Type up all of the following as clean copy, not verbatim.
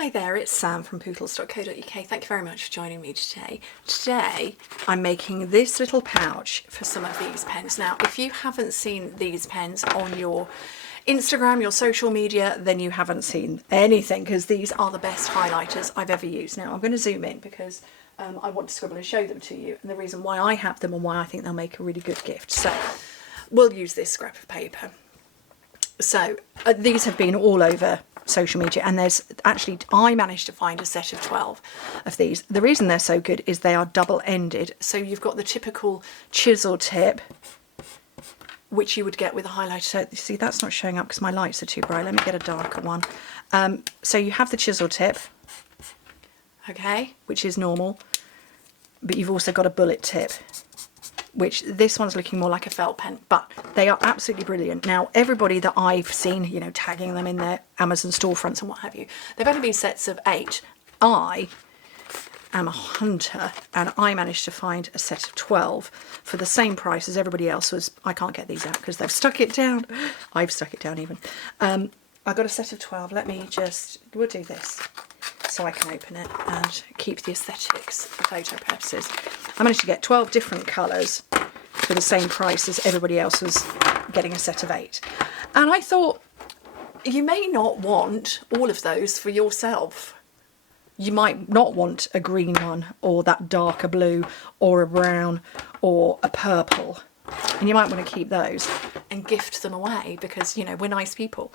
Hi there, it's Sam from Pootles.co.uk. Thank you very much for joining me today. Today I'm making this little pouch for some of these pens. Now, if you haven't seen these pens on your Instagram, your social media, then you haven't seen anything, because these are the best highlighters I've ever used. Now, I'm going to zoom in because I want to scribble and show them to you, and the reason why I have them and why I think they'll make a really good gift. So we'll use this scrap of paper. So these have been all over social media, and there's actually, I managed to find a set of 12 of these. The reason they're so good is they are double-ended. So you've got the typical chisel tip, which you would get with a highlighter. So you see, that's not showing up because my lights are too bright. Let me get a darker one. So you have the chisel tip, okay, which is normal, but you've also got a bullet tip, which this one's looking more like a felt pen, but they are absolutely brilliant. Now, everybody that I've seen, you know, tagging them in their Amazon storefronts and what have you, they've only been sets of 8. I am a hunter, and I managed to find a set of 12 for the same price as everybody else was. I can't get these out because they've stuck it down. I've stuck it down even. I got a set of 12. Let me just, we'll do this so I can open it and keep the aesthetics for photo purposes. I managed to get 12 different colours for the same price as everybody else was getting a set of 8. And I thought, you may not want all of those for yourself. You might not want a green one, or that darker blue, or a brown, or a purple. And you might want to keep those and gift them away because, you know, we're nice people.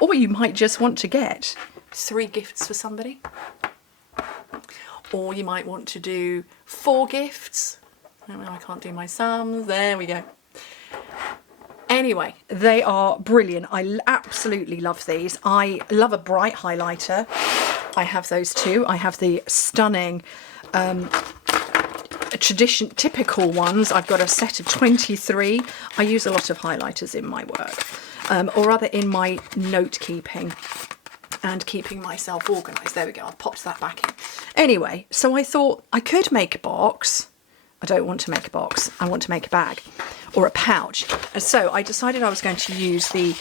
Or you might just want to get 3 gifts for somebody. Or you might want to do 4 gifts. I can't do my sums. There we go. Anyway, they are brilliant. I absolutely love these. I love a bright highlighter. I have those too. I have the stunning typical ones. I've got a set of 23. I use a lot of highlighters in my work, or rather in my note keeping and keeping myself organised. There we go, I've popped that back in. Anyway, so I thought I could make a box. I don't want to make a box, I want to make a bag or a pouch. And so I decided I was going to use the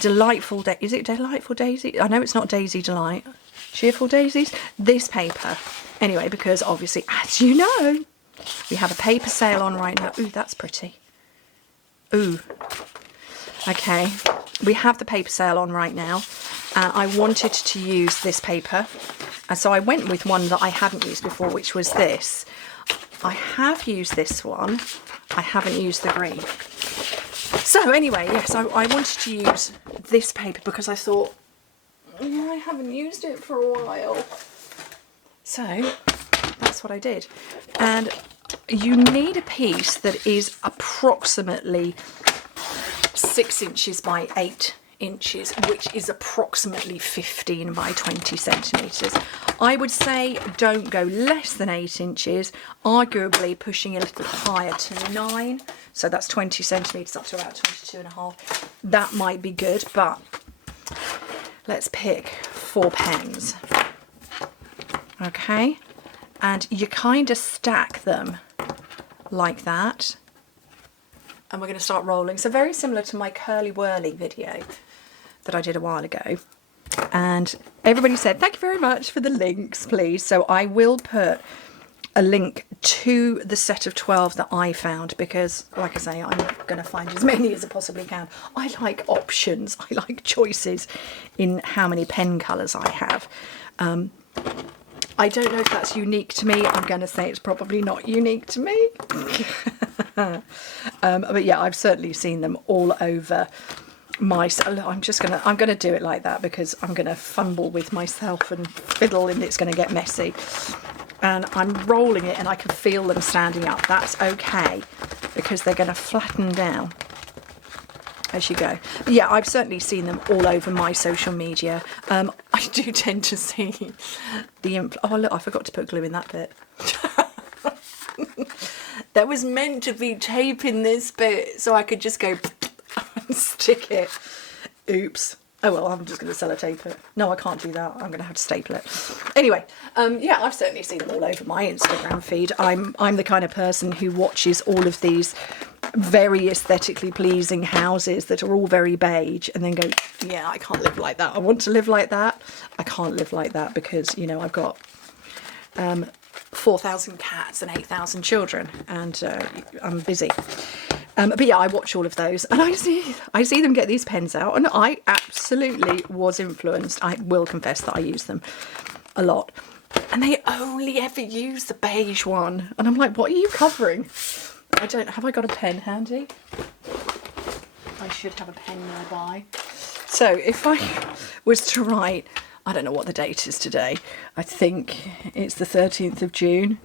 Delightful Daisy. Is it Delightful Daisy? I know it's not Daisy Delight. Cheerful Daisies? This paper. Anyway, because obviously, as you know, we have a paper sale on right now. Ooh, that's pretty. Ooh. Okay, we have the paper sale on right now. I wanted to use this paper, and so I went with one that I hadn't used before, which was this. I have used this one. I haven't used the green. So anyway, yes, I wanted to use this paper because I thought, yeah, I haven't used it for a while. So that's what I did. And you need a piece that is approximately 6 inches by 8 inches, which is approximately 15 by 20 centimetres. I would say don't go less than 8 inches, arguably pushing a little higher to 9. So that's 20 centimetres up to about 22.5. That might be good, but let's pick 4 pens. Okay, and you kind of stack them like that. And we're going to start rolling. So very similar to my curly whirly video that I did a while ago. And everybody said, thank you very much for the links, please. So I will put a link to the set of 12 that I found because, like I say, I'm going to find as many as I possibly can. I like options. I like choices in how many pen colours I have. I don't know if that's unique to me. I'm going to say it's probably not unique to me. But yeah, I've certainly seen them all over my. I'm going to do it like that because I'm going to fumble with myself and fiddle, and it's going to get messy. And I'm rolling it, and I can feel them standing up. That's okay because they're going to flatten down as you go. But yeah, I've certainly seen them all over my social media. I do tend to see the oh look, I forgot to put glue in that bit. There was meant to be tape in this bit so I could just go and stick it. Oops. Oh well, I'm just going to sellotape it. No, I can't do that. I'm going to have to staple it. Anyway, yeah, I've certainly seen them all over my Instagram feed. I'm the kind of person who watches all of these very aesthetically pleasing houses that are all very beige, and then go, yeah, I can't live like that. I want to live like that. I can't live like that because, you know, I've got 4,000 cats and 8,000 children, and I'm busy. But yeah, I watch all of those, and I see them get these pens out, and I absolutely was influenced. I will confess that I use them a lot, and they only ever use the beige one, and I'm like, what are you covering? Have I got a pen handy? I should have a pen nearby. So if I was to write, I don't know what the date is today. I think it's the 13th of June.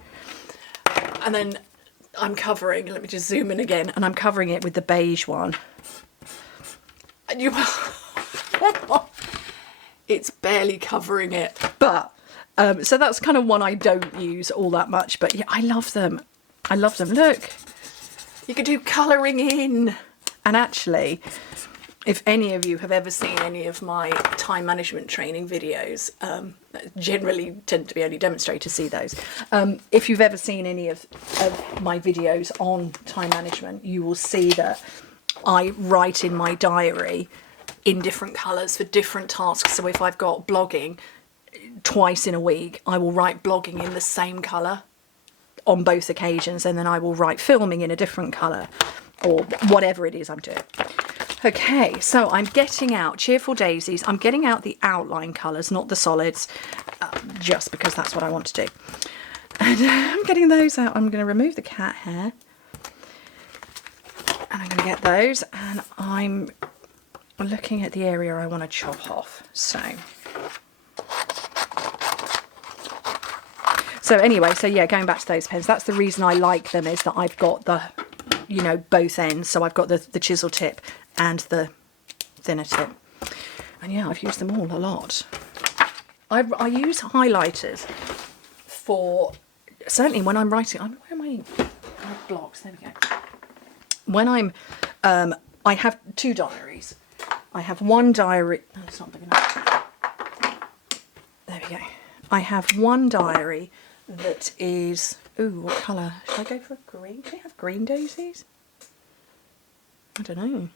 And then I'm covering, let me just zoom in again, and I'm covering it with the beige one. And it's barely covering it. But, so that's kind of one I don't use all that much, but yeah, I love them. I love them. Look. You could do colouring in. And actually, if any of you have ever seen any of my time management training videos, generally tend to be only demonstrators see those. If you've ever seen any of my videos on time management, you will see that I write in my diary in different colours for different tasks. So if I've got blogging twice in a week, I will write blogging in the same colour on both occasions, and then I will write filming in a different colour, or whatever it is I'm doing. Okay, so I'm getting out Cheerful Daisies. I'm getting out the outline colours, not the solids, just because that's what I want to do. And I'm getting those out. I'm going to remove the cat hair, and I'm going to get those, and I'm looking at the area I want to chop off. So anyway, so yeah, going back to those pens, that's the reason I like them, is that I've got the, you know, both ends. So I've got the chisel tip and the thinner tip. And yeah, I've used them all a lot. I use highlighters for, certainly when I'm writing, where am I? My blocks, there we go. When I'm, I have two diaries. I have one diary, no, it's not big enough. There we go. I have one diary that is, ooh, what colour? Should I go for green? Do they have green daisies? I don't know.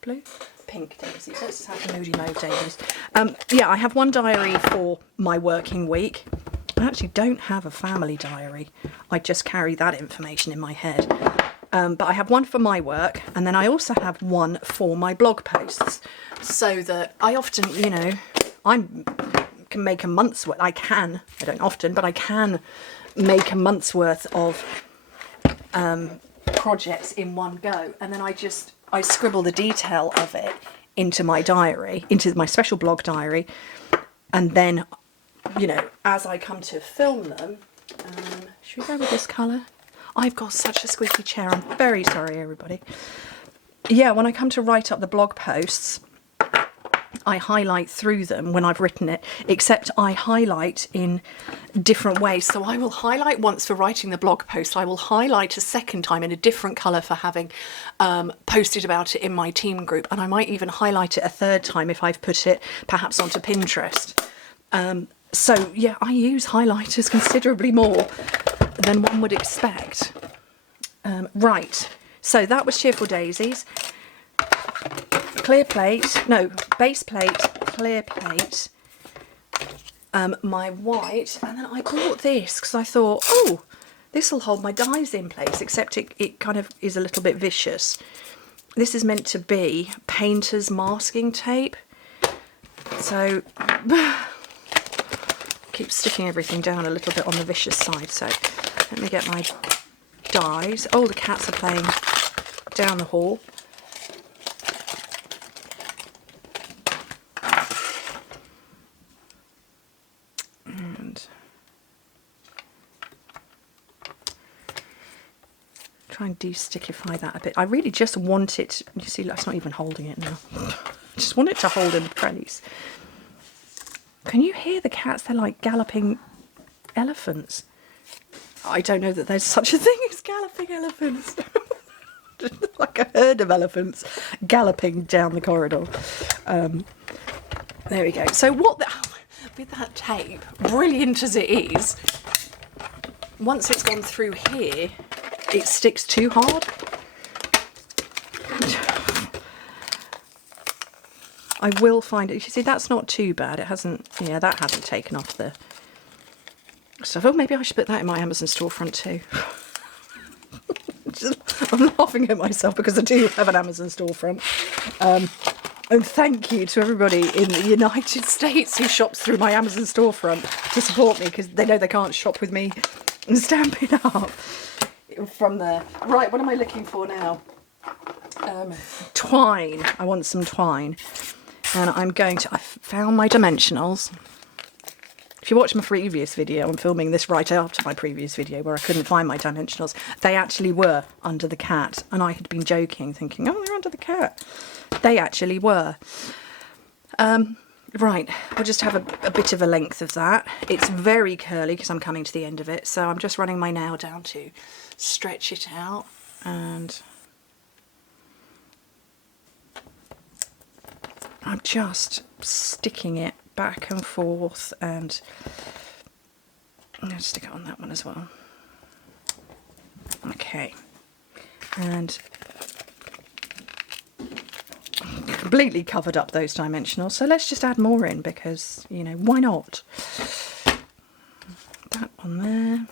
Blue? Pink daisies. Let's have moody mauve daisies. Yeah, I have one diary for my working week. I actually don't have a family diary. I just carry that information in my head. But I have one for my work, and then I also have one for my blog posts, so that I often, you know, I can make a month's worth. I don't often, but I can make a month's worth of projects in one go, and then I scribble the detail of it into my diary, into my special blog diary, and then, you know, as I come to film them, should we go with this colour? I've got such a squeaky chair. I'm very sorry, everybody. Yeah, when I come to write up the blog posts, I highlight through them when I've written it, except I highlight in different ways. So I will highlight once for writing the blog post. I will highlight a second time in a different colour for having posted about it in my team group. And I might even highlight it a third time if I've put it perhaps onto Pinterest. So yeah, I use highlighters considerably more than one would expect. Right, so that was Cheerful Daisies. Clear plate, no, base plate, clear plate, my white, and then I bought this because I thought, oh, this will hold my dies in place, except it kind of is a little bit vicious. This is meant to be painter's masking tape, so keep sticking everything down a little bit on the vicious side. So let me get my dies. Oh, the cats are playing down the hall. Try and de-stickify that a bit. I really just want it, you see, that's not even holding it now. I just want it to hold in place. Can you hear the cats? They're like galloping elephants. I don't know that there's such a thing as galloping elephants. Like a herd of elephants galloping down the corridor. There we go. So with that tape, brilliant as it is, once it's gone through here, it sticks too hard. I will find it. You see, that's not too bad. It hasn't, yeah, that hasn't taken off the stuff. Oh, maybe I should put that in my Amazon storefront too. I'm laughing at myself because I do have an Amazon storefront. And thank you to everybody in the United States who shops through my Amazon storefront to support me, because they know they can't shop with me and Stampin' Up from there. Right, what am I looking for now? Twine. I want some twine. And I found my dimensionals. If you watch my previous video, I'm filming this right after my previous video where I couldn't find my dimensionals. They actually were under the cat, and I had been joking, thinking, oh, they're under the cat. They actually were. Right, I'll just have a bit of a length of that. It's very curly because I'm coming to the end of it, so I'm just running my nail down to stretch it out, and I'm just sticking it back and forth, and I'm going to stick it on that one as well. Okay, and completely covered up those dimensionals, so let's just add more in because, you know, why not? That one there,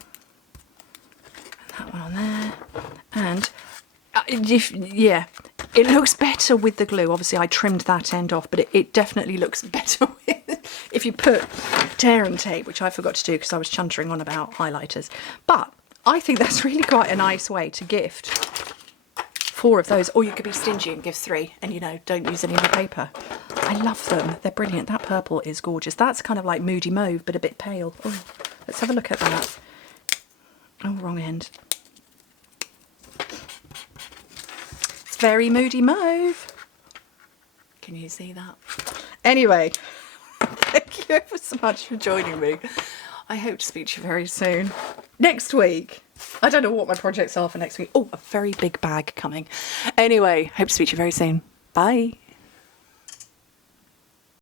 that one on there, and yeah, it looks better with the glue. Obviously I trimmed that end off, but it definitely looks better if you put tearing tape, which I forgot to do because I was chuntering on about highlighters. But I think that's really quite a nice way to gift 4 of those, or you could be stingy and give 3 and, you know, don't use any of the paper. I love them, they're brilliant. That purple is gorgeous. That's kind of like moody mauve but a bit pale. Oh, let's have a look at that. Oh, wrong end. It's very moody mauve. Can you see that? Anyway, thank you ever so much for joining me. I hope to speak to you very soon. Next week. I don't know what my projects are for next week. Oh, a very big bag coming. Anyway, hope to speak to you very soon. Bye.